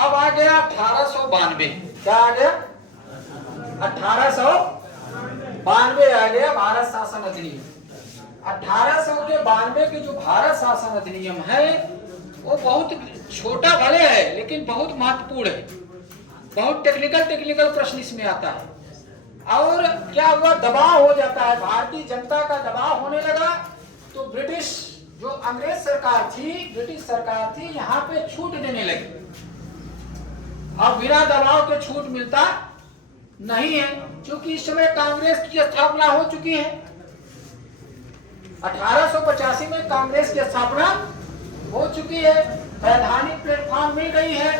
अब आ गया 1892। क्या आ गया? 1892 आ गया भारत शासन अधिनियम। 1892 के जो भारत शासन अधिनियम है वो बहुत छोटा भले है लेकिन बहुत महत्वपूर्ण है। बहुत टेक्निकल प्रश्न इसमें आता है। और क्या हुआ, दबाव हो जाता है, भारतीय जनता का दबाव होने लगा तो ब्रिटिश जो अंग्रेज सरकार थी, ब्रिटिश सरकार थी, यहाँ पे छूट देने लगी। अब बिना दबाव के छूट मिलता नहीं है, क्योंकि इस समय कांग्रेस की स्थापना हो चुकी है। 1885 में कांग्रेस की स्थापना हो चुकी है, वैधानिक प्लेटफॉर्म मिल गई है।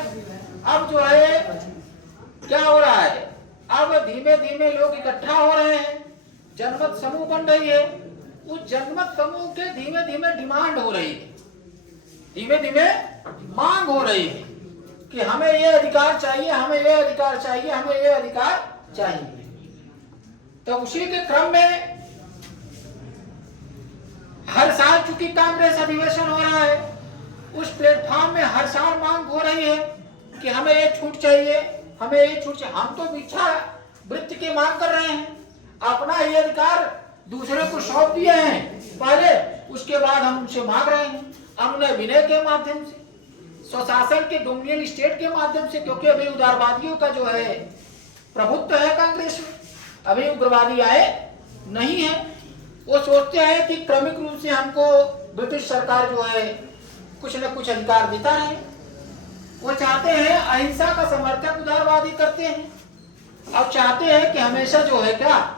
अब जो है क्या हो रहा है, अब धीमे धीमे लोग इकट्ठा हो रहे हैं, जनमत समूह बन रही है। उस जनमत समूह के धीमे धीमे डिमांड हो रही है, धीमे धीमे मांग हो रही है कि हमें ये अधिकार चाहिए, हमें ये अधिकार चाहिए, हमें ये अधिकार चाहिए। तो उसी के क्रम में हर साल चूंकि कांग्रेस अधिवेशन हो रहा है, उस प्लेटफॉर्म में हर साल मांग हो रही है कि हमें ये छूट चाहिए, हमें ये छूट चाहिए। हम तो भिक्षा वृत्ति की मांग कर रहे हैं, अपना ये अधिकार दूसरे को सौंप दिए हैं पहले, उसके बाद हम उनसे मांग रहे हैं अनुनय विनय के माध्यम से, स्वशासन के डोमिनियन स्टेट के माध्यम से। क्योंकि अभी उदारवादियों का जो है प्रभुत्व है कांग्रेस में, अभी उग्रवादी आए नहीं है। वो सोचते हैं कि क्रमिक रूप से हमको ब्रिटिश सरकार जो है कुछ न कुछ अधिकार देता है। वो चाहते हैं, अहिंसा का समर्थन उदारवादी करते हैं, अब चाहते हैं कि हमेशा जो है क्या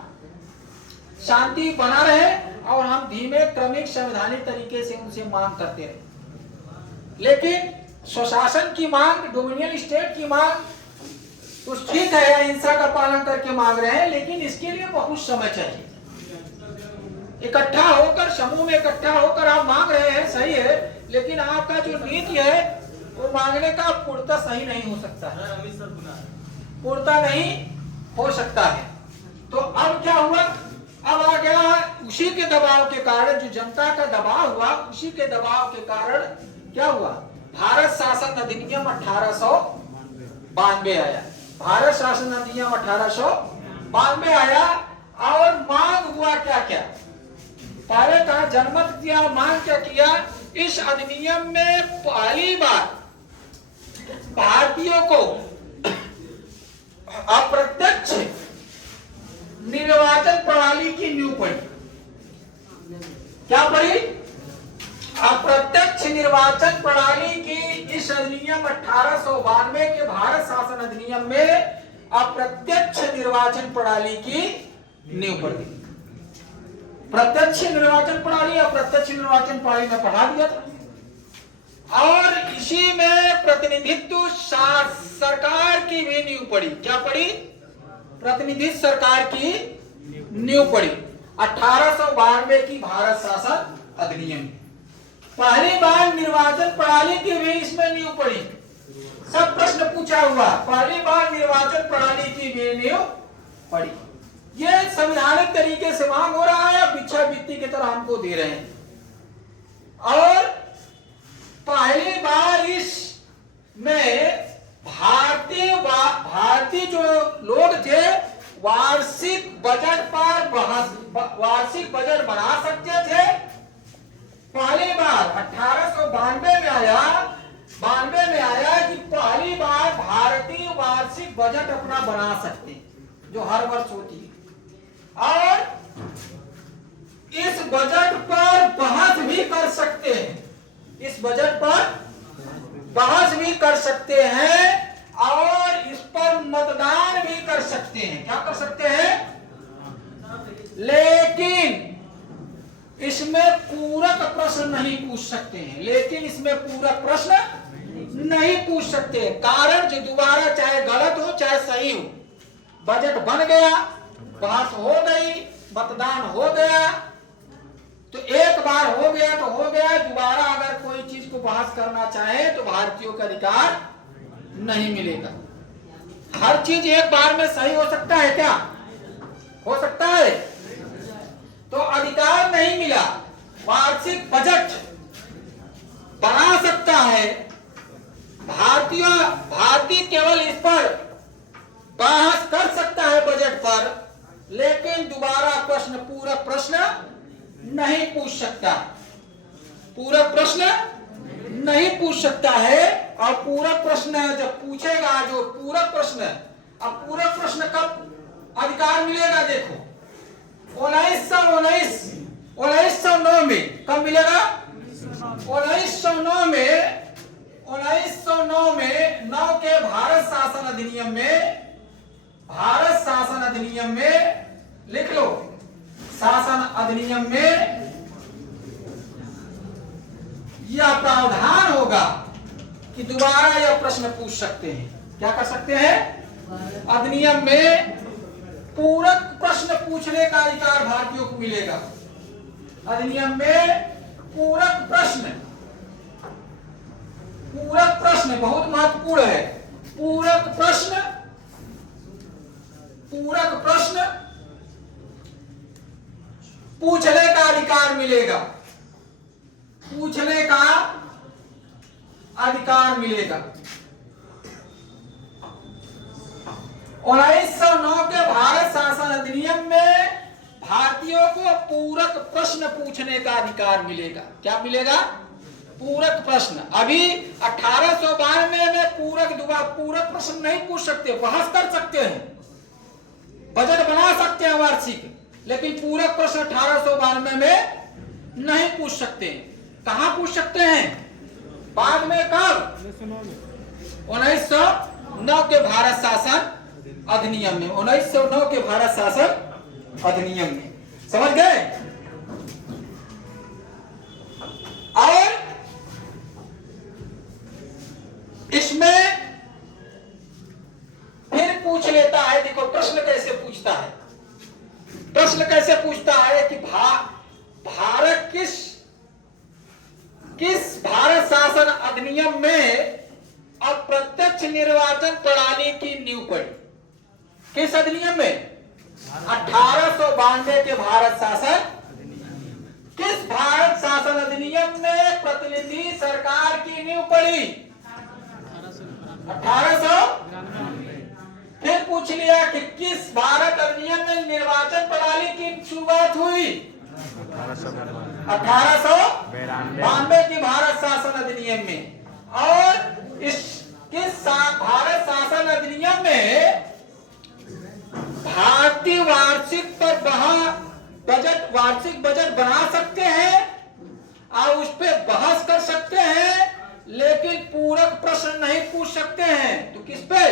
शांति बना रहे और हम धीमे क्रमिक संवैधानिक तरीके से उनसे मांग करते रहे। लेकिन स्वशासन की मांग, डोमिनियन स्टेट की मांग तो ठीक है, अहिंसा का पालन करके मांग रहे हैं, लेकिन इसके लिए बहुत समय चाहिए। इकट्ठा होकर, समूह में इकट्ठा होकर आप मांग रहे हैं, सही है, लेकिन आपका जो नीति है वो मांगने का पूर्णता सही नहीं हो सकता है, पूर्णता नहीं हो सकता है। तो अब क्या हुआ, अब आ गया उसी के दबाव के कारण, जो जनता का दबाव हुआ, उसी के दबाव के कारण क्या हुआ, भारत शासन अधिनियम 1892 आया। भारत शासन अधिनियम 1892 आया और मांग हुआ क्या क्या, पहले कहा जनमत दिया, मांग क्या किया, इस अधिनियम में पहली बार भारतीयों को अप्रत्यक्ष निर्वाचन प्रणाली की नींव पड़ी। क्या पड़ी? अप्रत्यक्ष निर्वाचन प्रणाली की इस अधिनियम 1892 के भारत शासन अधिनियम में अप्रत्यक्ष निर्वाचन प्रणाली की नींव पड़ी। प्रत्यक्ष निर्वाचन प्रणाली, अप्रत्यक्ष निर्वाचन प्रणाली में पढ़ा दिया था। और इसी में प्रतिनिधित्व सरकार की भी नींव पड़ी। क्या पड़ी? प्रतिनिधित्व सरकार की नींव पड़ी 1892 की भारत शासन अधिनियम। पहली बार निर्वाचन प्रणाली की भी इसमें नींव पड़ी। सब प्रश्न पूछा हुआ, पहली बार निर्वाचन प्रणाली की भी नींव पड़ी। ये संवैधानिक तरीके से मांग हो रहा है, भिक्षावृत्ति की तरह हमको दे रहे हैं। और पहली बार इसमें भारतीय जो लोग थे वार्षिक बजट बना सकते थे। पहली बार 1892 में आया कि पहली बार भारतीय वार्षिक बजट अपना बना सकते, जो हर वर्ष होती है। और इस बजट पर बहस भी कर सकते हैं, इस बजट पर बहस भी कर सकते हैं और इस पर मतदान भी कर सकते हैं। क्या कर सकते हैं? लेकिन इसमें पूरक प्रश्न नहीं पूछ सकते हैं, लेकिन इसमें पूरक प्रश्न नहीं पूछ सकते। कारण जो दोबारा चाहे गलत हो चाहे सही हो, बजट बन गया, बहस हो गई, मतदान हो गया, तो एक बार हो गया तो हो गया। दोबारा अगर कोई चीज को बहस करना चाहे तो भारतीयों का अधिकार नहीं मिलेगा। हर चीज एक बार में सही हो सकता है क्या? हो सकता है? तो अधिकार नहीं मिला। वार्षिक बजट बना सकता है भारतीय भारतीय केवल इस पर बहस कर सकता है बजट पर, लेकिन दोबारा प्रश्न पूरक प्रश्न नहीं पूछ सकता। पूरक प्रश्न नहीं पूछ सकता है। और पूरक प्रश्न जब पूछेगा, जो पूरक प्रश्न, अब पूरक प्रश्न कब अधिकार मिलेगा? देखो 1909 में कब मिलेगा? 1909 में 9 के भारत शासन अधिनियम में लिख लो, शासन अधिनियम में यह प्रावधान होगा कि दोबारा यह प्रश्न पूछ सकते हैं। क्या कर सकते हैं? अधिनियम में पूरक प्रश्न पूछने का अधिकार भारतीयों को मिलेगा। अधिनियम में पूरक प्रश्न बहुत महत्वपूर्ण है। पूरक प्रश्न पूछने का अधिकार मिलेगा। पूछने का अधिकार मिलेगा। 1909 के भारत शासन अधिनियम में भारतीयों को पूरक प्रश्न पूछने का अधिकार मिलेगा। क्या मिलेगा? पूरक प्रश्न। अभी 1892 में पूरक प्रश्न नहीं पूछ सकते, बहस कर सकते हैं, बजट बना सकते हैं वार्षिक, लेकिन पूरक प्रश्न 1892 में नहीं पूछ सकते। कहां पूछ सकते हैं? बाद में। कब? 1909 के भारत शासन अधिनियम में। 1909 के भारत शासन अधिनियम में। समझ गए? और इसमें फिर पूछ लेता है। देखो प्रश्न कैसे पूछता है। प्रश्न कैसे पूछता है कि भारत किस भारत शासन अधिनियम में अप्रत्यक्ष निर्वाचन प्रणाली की नींव पड़ी? किस अधिनियम में? 1892 के भारत शासन। किस भारत शासन अधिनियम में प्रतिनिधि सरकार की नींव पड़ी? 1800। फिर पूछ लिया कि किस भारत अधिनियम में निर्वाचन प्रणाली की शुरुआत हुई? 1892 की भारत शासन अधिनियम में। और किस भारत शासन अधिनियम में भारतीय वार्षिक बजट बना सकते हैं और उस पर बहस कर सकते हैं, लेकिन पूरक प्रश्न नहीं पूछ सकते हैं। तो किस पे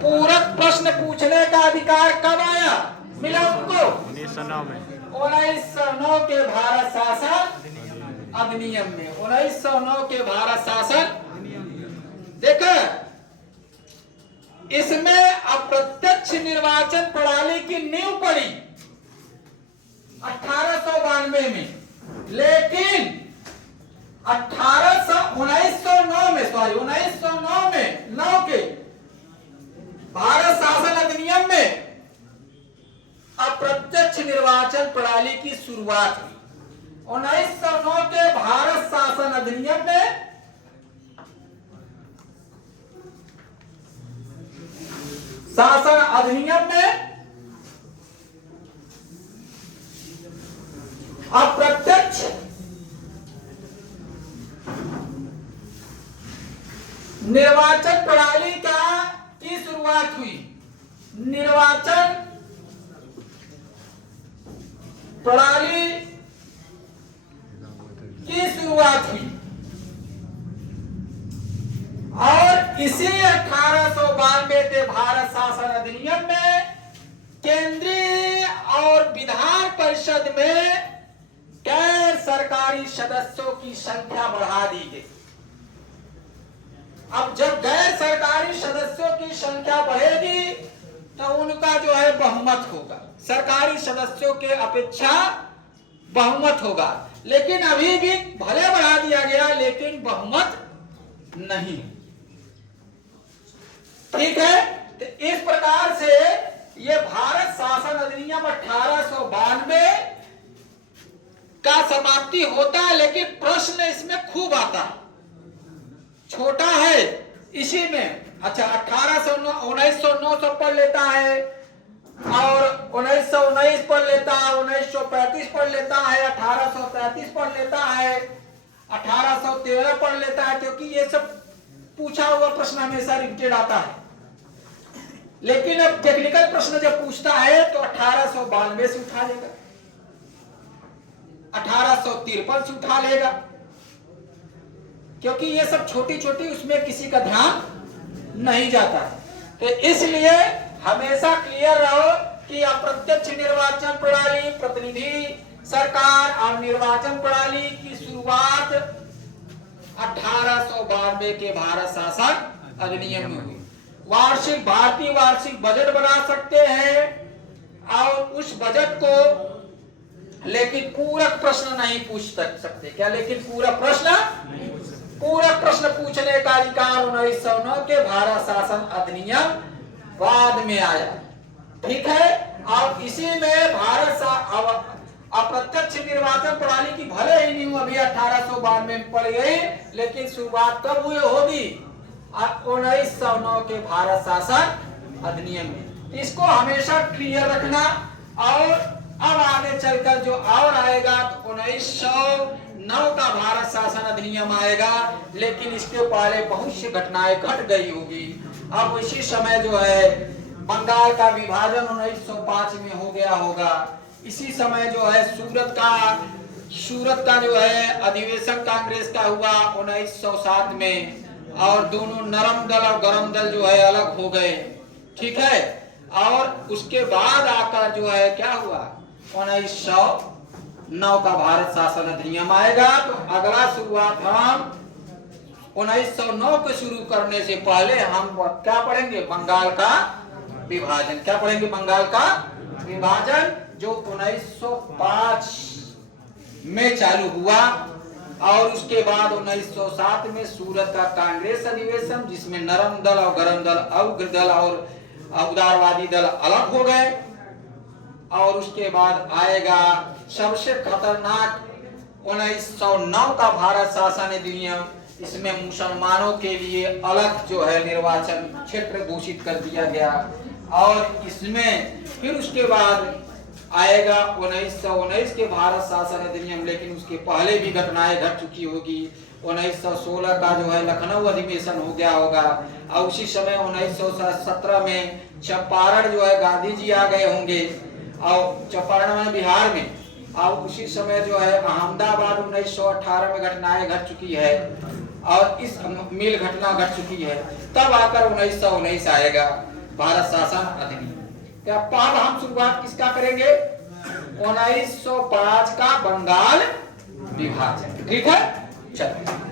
पूरक प्रश्न पूछने का अधिकार कब आया? मिला उनको 1909 में। 1909 के भारत शासन अधिनियम में। 1909 के भारत शासन। देखो इसमें अप्रत्यक्ष निर्वाचन प्रणाली की नींव पड़ी 1892 में, लेकिन 1909 में 9 के भारत शासन अधिनियम में अप्रत्यक्ष निर्वाचन प्रणाली की शुरुआत हुई। 1909 के भारत शासन अधिनियम में अप्रत्यक्ष निर्वाचन प्रणाली की शुरुआत हुई। निर्वाचन प्रणाली की शुरुआत हुई और इसी 1892 के भारत शासन अधिनियम में केंद्रीय और विधान परिषद में गैर सरकारी सदस्यों की संख्या बढ़ा दी गई। अब जब गैर सरकारी सदस्यों की संख्या बढ़ेगी तो उनका जो है बहुमत होगा, सरकारी सदस्यों के अपेक्षा बहुमत होगा। लेकिन अभी भी भले बढ़ा दिया गया, लेकिन बहुमत नहीं। ठीक है, तो इस प्रकार से ये भारत शासन अधिनियम 1892 का समाप्ति होता है, लेकिन प्रश्न इसमें खूब आता है। छोटा है इसी में अच्छा 1909 पढ़ लेता है और 1919 पढ़ लेता है, 1935 पढ़ लेता है, 1833 पढ़ लेता है, 1813 पढ़ लेता है, क्योंकि ये सब पूछा हुआ प्रश्न हमेशा रिपीटेड आता है। लेकिन अब टेक्निकल प्रश्न जब पूछता है तो 1892 से उठा लेगा, 1853 से उठा लेगा, क्योंकि ये सब छोटी छोटी उसमें किसी का ध्यान नहीं जाता है। तो इसलिए हमेशा क्लियर रहो कि अप्रत्यक्ष निर्वाचन प्रणाली, प्रतिनिधि सरकार और निर्वाचन प्रणाली की शुरुआत 1892 के भारत शासन अधिनियम में हुई। भारतीय वार्षिक बजट बना सकते हैं और उस बजट को लेकिन पूरक प्रश्न नहीं पूछ सकते। क्या लेकिन पूरक प्रश्न पूछने का अधिकार 1909 के भारत शासन अधिनियम बाद में आया, ठीक है। और इसी में अप्रत्यक्ष निर्वाचन प्रणाली की भले ही नहीं अभी 1892 में पड़ गई, लेकिन शुरुआत कब हुई होगी? 1909 के भारत शासन अधिनियम में। इसको हमेशा क्लियर रखना। और अब आगे चलकर जो और आएगा तो 1909 का भारत शासन अधिनियम आएगा, लेकिन इसके पहले बहुत सी घटनाएं घट गई होगी। अब इसी समय जो है बंगाल का विभाजन 1905 में हो गया होगा। इसी समय जो है सूरत का जो है अधिवेशन कांग्रेस का हुआ 1907 में, और दोनों नरम दल और गरम दल जो है अलग हो गए, ठीक है। और उसके बाद आकर जो है क्या हुआ, 1909 का भारत शासन अधिनियम आएगा। तो अगला शुरुआत हम 1909 के शुरू करने से पहले हम क्या पढ़ेंगे? बंगाल का विभाजन। क्या पढ़ेंगे? बंगाल का विभाजन, जो 1905 में चालू हुआ। और उसके बाद 1907 में सूरत का कांग्रेस अधिवेशन, जिसमें नरम दल और गरम दल, उग्र दल और उदारवादी दल अलग हो गए। और उसके बाद आएगा सबसे खतरनाक 1909 का भारत शासन अधिनियम। इसमें मुसलमानों के लिए अलग जो है निर्वाचन क्षेत्र घोषित कर दिया गया। और इसमें फिर उसके बाद आएगा 1919 के भारत शासन अधिनियम, लेकिन उसके पहले भी घटनाएं घट चुकी होगी। 1916 का जो है लखनऊ अधिवेशन हो गया होगा। और उसी समय 1917 में चंपारण जो है गांधी जी आ गए होंगे, और चंपारण में बिहार में। और उसी समय जो है अहमदाबाद 1918 में घटनाएं घट चुकी है, और इस मिल घटना घट चुकी है। तब आकर 1919 आएगा भारत शासन अधिनियम। क्या अब हम शुरुआत किसका करेंगे? 1905 का बंगाल विभाजन, ठीक है। चलो।